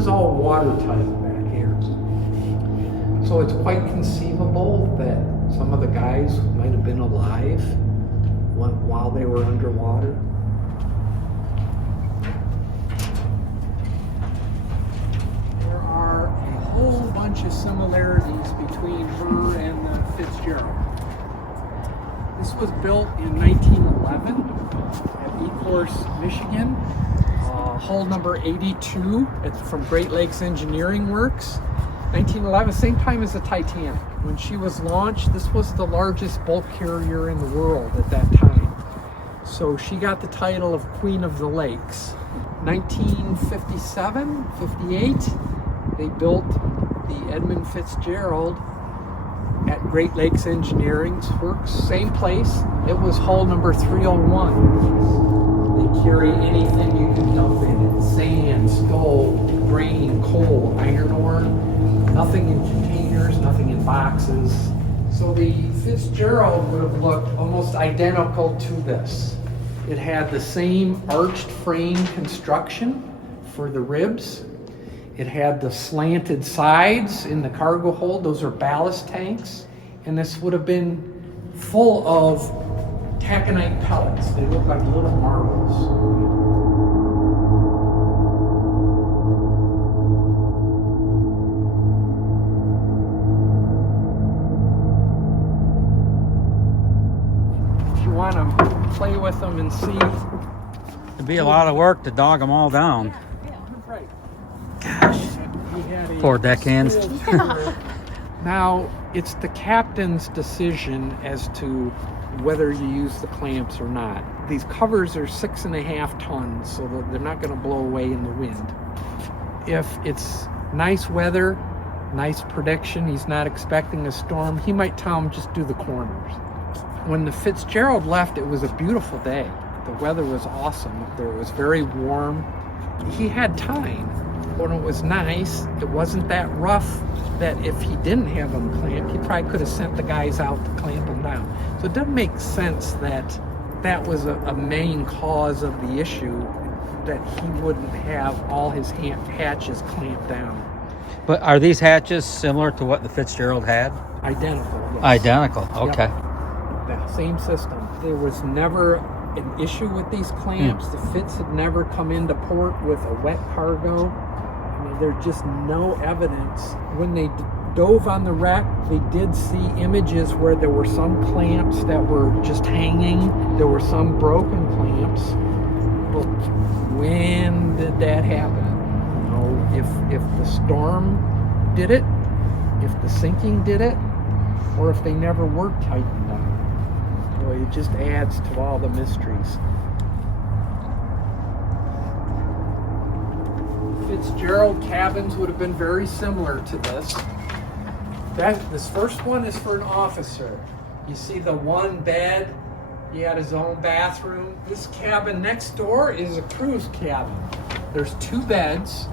is all watertight back here. So it's quite conceivable that some of the guys might have been alive while they were underwater. There are a whole bunch of similarities between her and the Fitzgerald. This was built in 1911 at Ecorse, Michigan. Hull number 82. It's from Great Lakes Engineering Works. 1911, same time as the Titanic. When she was launched, this was the largest bulk carrier in the world at that time. So she got the title of Queen of the Lakes. 1957, 58, they built the Edmund Fitzgerald at Great Lakes Engineering Works, same place. It was hull number 301. They carry anything you can dump in it: sand, stove, grain, coal, iron ore. Nothing in containers, nothing in boxes. So the Fitzgerald would have looked almost identical to this. It had the same arched frame construction for the ribs. It had the slanted sides in the cargo hold. Those are ballast tanks. And this would have been full of taconite pellets. They look like little marbles. Want to play with them and see. It'd be a lot of work to dog them all down. Yeah, right. Gosh. Poor deckhands. Now, it's the captain's decision as to whether you use the clamps or not. These covers are 6.5 tons, so they're not going to blow away in the wind. If it's nice weather, nice prediction, he's not expecting a storm, he might tell him just do the corners. When the Fitzgerald left, it was a beautiful day. The weather was awesome up there. It was very warm. He had time. When it was nice, it wasn't that rough that if he didn't have them clamped, he probably could have sent the guys out to clamp them down. So it doesn't make sense that that was a main cause of the issue, that he wouldn't have all his hatches clamped down. But are these hatches similar to what the Fitzgerald had? Identical, yes. Identical, okay. Yep. That same system. There was never an issue with these clamps. The Fitz had never come into port with a wet cargo. I mean, there's just no evidence. When they dove on the wreck, they did see images where there were some clamps that were just hanging. There were some broken clamps. But when did that happen? You know, if the storm did it, if the sinking did it, or if they never were tightened down. Boy, it just adds to all the mysteries. Fitzgerald cabins would have been very similar to this. This first one is for an officer. You see the one bed, he had his own bathroom. This cabin next door is a crew's cabin. There's 2 beds.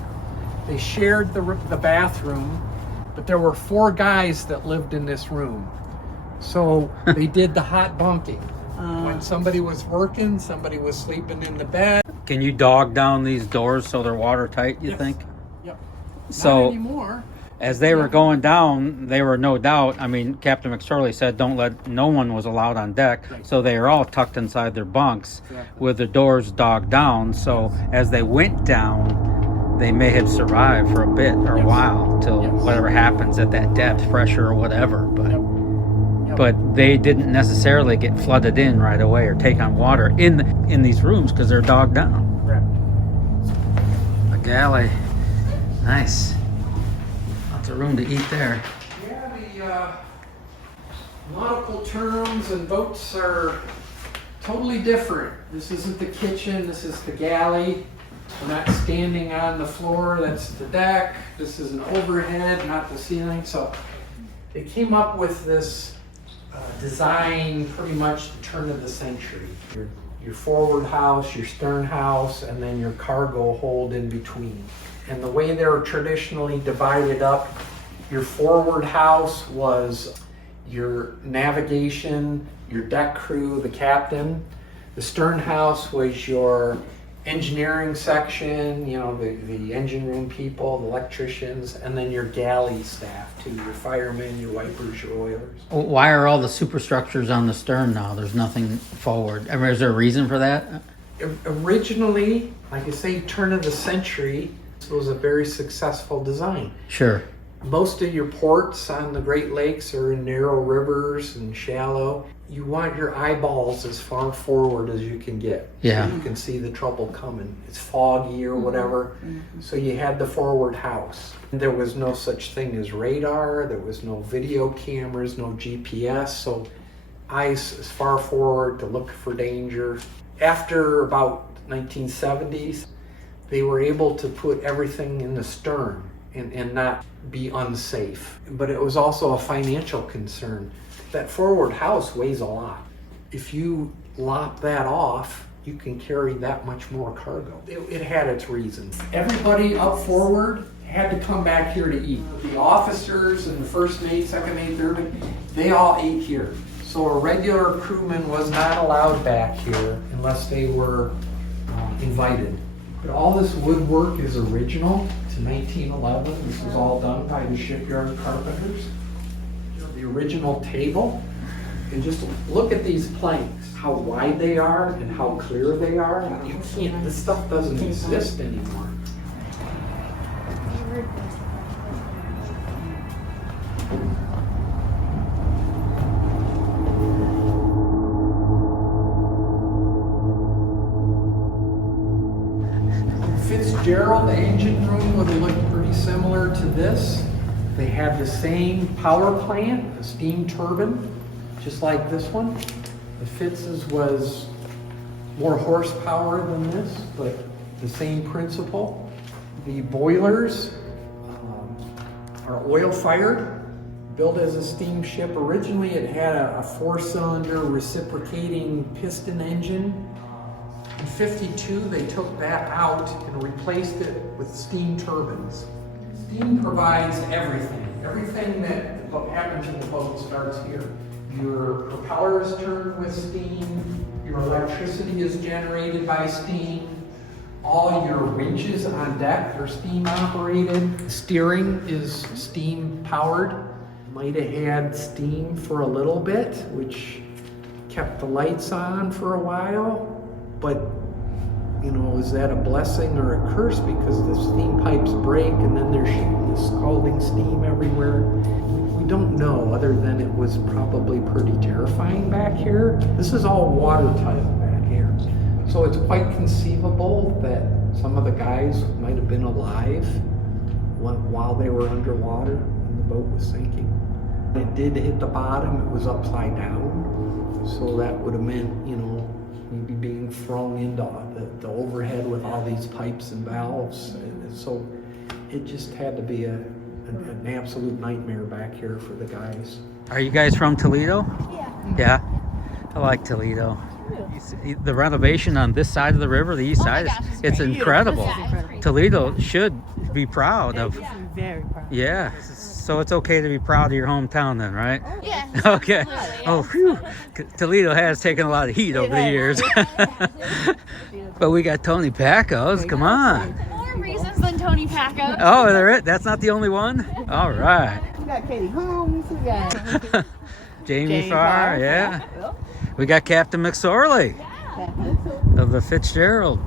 They shared the bathroom, but there were 4 guys that lived in this room. So they did the hot bunking. When somebody was working, somebody was sleeping in the bed. Can you dog down these doors so they're watertight, you think? Yep. So, not anymore. As they were going down, they were no doubt, I mean, Captain McSorley said no one was allowed on deck, right. So they were all tucked inside their bunks Exactly. with the doors dogged down. So as they went down, they may have survived for a bit or a while till whatever happens at that depth, pressure or whatever. But they didn't necessarily get flooded in right away or take on water in these rooms because they're dogged down. Correct. A galley, nice. Lots of room to eat there. Yeah, the nautical terms and boats are totally different. This isn't the kitchen, this is the galley. We're not standing on the floor, that's the deck. This is an overhead, not the ceiling. So they came up with this design pretty much the turn of the century. Your forward house, your stern house, and then your cargo hold in between. And the way they were traditionally divided up, your forward house was your navigation, your deck crew, the captain. The stern house was your engineering section, you know, the engine room people, the electricians, and then your galley staff too, your firemen, your wipers, your oilers. Why are all the superstructures on the stern now? There's nothing forward. I mean, is there a reason for that? Originally, like I say, turn of the century, it was a very successful design. Sure. Most of your ports on the Great Lakes are in narrow rivers and shallow. You want your eyeballs as far forward as you can get. Yeah. So you can see the trouble coming. It's foggy or whatever. So you had the forward house. There was no such thing as radar. There was no video cameras, no GPS. So eyes as far forward to look for danger. After about 1970s, they were able to put everything in the stern and not be unsafe. But it was also a financial concern. That forward house weighs a lot. If you lop that off, you can carry that much more cargo. It had its reasons. Everybody up forward had to come back here to eat. The officers and the first mate, second mate, third mate, they all ate here. So a regular crewman was not allowed back here unless they were invited. But all this woodwork is original to 1911. This was all done by the shipyard carpenters. The original table, and just look at these planks, how wide they are and how clear they are. You can't, this stuff doesn't exist anymore. Fitzgerald, the engine room would have looked pretty similar to this. They had the same power plant, a steam turbine, just like this one. The Fitz's was more horsepower than this, but the same principle. The boilers are oil-fired, built as a steamship. Originally it had a four-cylinder reciprocating piston engine. In '52 they took that out and replaced it with steam turbines. Steam provides everything. Everything that happens in the boat starts here. Your propellers turn with steam. Your electricity is generated by steam. All your winches on deck are steam operated. Steering is steam powered. Might have had steam for a little bit, which kept the lights on for a while. But you know, is that a blessing or a curse? Because the steam pipes break and then they're shooting this scalding steam everywhere. We don't know, other than it was probably pretty terrifying back here. This is all watertight back here. So it's quite conceivable that some of the guys might have been alive while they were underwater and the boat was sinking. It did hit the bottom, it was upside down. So that would have meant, you know, maybe being thrown into the overhead with all these pipes and valves. So it just had to be an absolute nightmare back here for the guys. Are you guys from Toledo? Yeah. Yeah? I like Toledo. The renovation on this side of the river, the east side, gosh, it's great. incredible. Yeah. Toledo should be proud of. Very proud. Yeah. So it's okay to be proud of your hometown then, right? Yeah. Okay. Absolutely, Oh, phew. Toledo has taken a lot of heat over the years. But we got Tony Pacos. Come on. More reasons than Tony Paco. Oh, that's not the only one? All right. We got Katie Holmes, we got Jamie Farr, yeah. We got Captain McSorley of the Fitzgerald.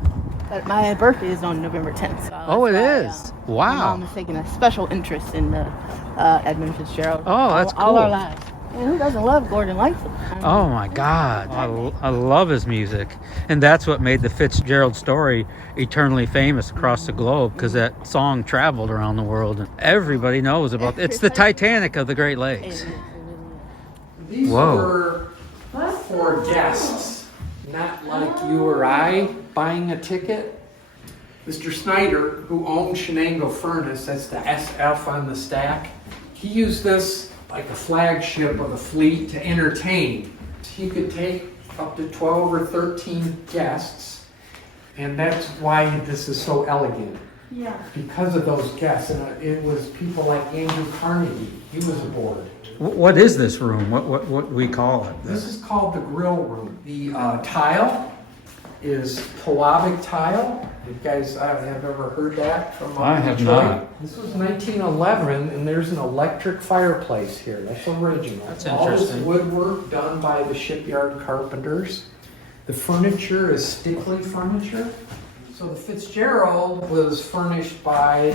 my birthday is on November 10th. So Oh, it that's is. why, Wow. My mom is taking a special interest in the Edmund Fitzgerald. Oh, that's all our cool. lives. And who doesn't love Gordon Lightfoot? Oh my God, I love his music, and that's what made the Fitzgerald story eternally famous across the globe, because that song traveled around the world and everybody knows about it. It's the Titanic of the Great Lakes. These Whoa. were for guests, not like you or I buying a ticket. Mr. Snyder, who owned Shenango Furnace, that's the SF on the stack, he used this like a flagship of the fleet to entertain. He could take up to 12 or 13 guests, and that's why this is so elegant. Yeah. Because of those guests, and it was people like Andrew Carnegie, he was aboard. What is this room? What we call it? This is called the grill room. The tile is Pewabic tile. You guys have ever heard that from I have Detroit? not. This was 1911, and there's an electric fireplace here. That's original. That's All this interesting. woodwork done by the shipyard carpenters. The furniture is Stickley furniture. So the Fitzgerald was furnished by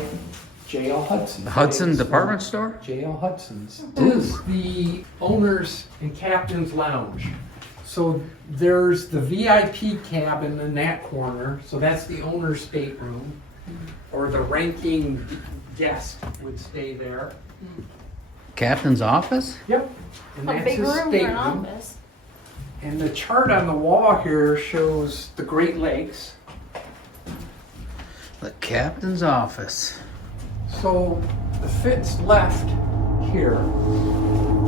J.L. Hudson. Hudson Department Store? J.L. Hudson's. This is the owner's and captain's lounge. So there's the VIP cabin in that corner. So that's the owner's stateroom, or the ranking guest would stay there. Captain's office? Yep. And A that's big his room for an stateroom. office. And the chart on the wall here shows the Great Lakes. The captain's office. So the Fitz left here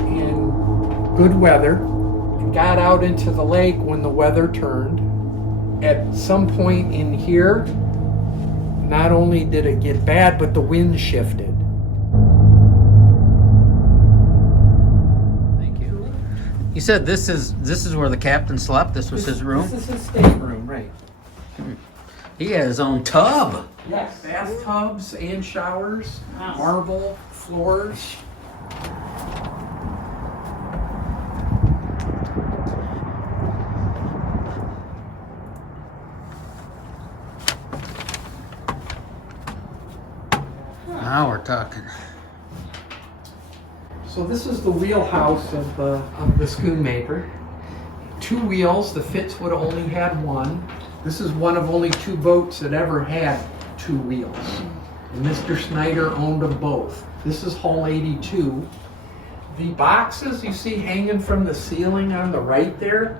in good weather and got out into the lake when the weather turned. At some point in here, not only did it get bad, but the wind shifted. Thank you. You said this is where the captain slept? This was his room? This is his stateroom, right? He had his own tub. Yes. Bathtubs and showers, Wow. marble floors. Now we're talking. So this is the wheelhouse of the Schoonmaker. 2 wheels. The Fitz would have only had one. This is one of only 2 boats that ever had 2 wheels. And Mr. Snyder owned them both. This is hull 82. The boxes you see hanging from the ceiling on the right there,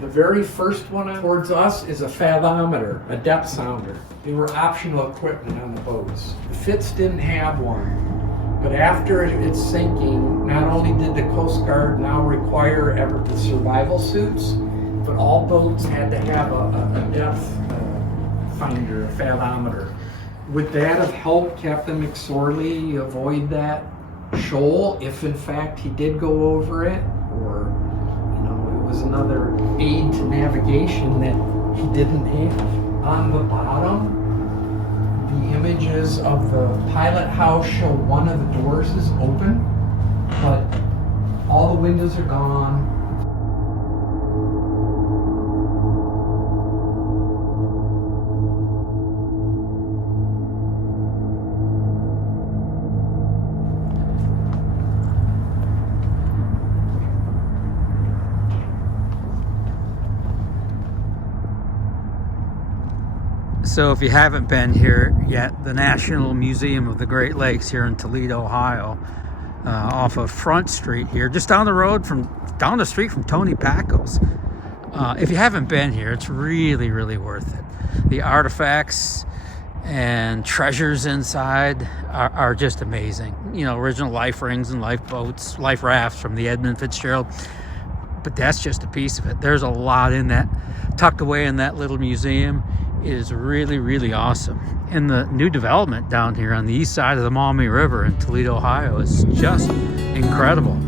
the very first one towards us is a fathometer, a depth sounder. They were optional equipment on the boats. The Fitz didn't have one. But after its sinking, not only did the Coast Guard now require the survival suits, but all boats had to have a depth finder, a fathometer. Would that have helped Captain McSorley avoid that shoal if in fact he did go over it? Or, it was another aid to navigation that he didn't have. On the bottom, the images of the pilot house show one of the doors is open, but all the windows are gone. So if you haven't been here yet, the National Museum of the Great Lakes here in Toledo, Ohio, off of Front Street here, just down the street from Tony Packo's. If you haven't been here, it's really, really worth it. The artifacts and treasures inside are just amazing. Original life rings and lifeboats, life rafts from the Edmund Fitzgerald. But that's just a piece of it. There's a lot in that, tucked away in that little museum. It is really, really awesome. And the new development down here on the east side of the Maumee River in Toledo, Ohio is just incredible.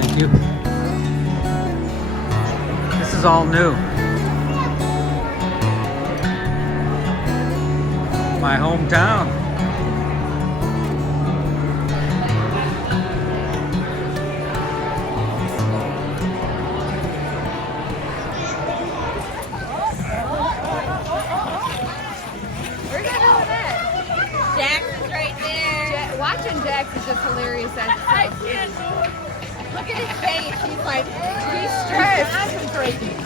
Thank you. This is all new. My hometown. Watching Jax is just hilarious. I can't do it. Look at his face. He's like, he's stressed.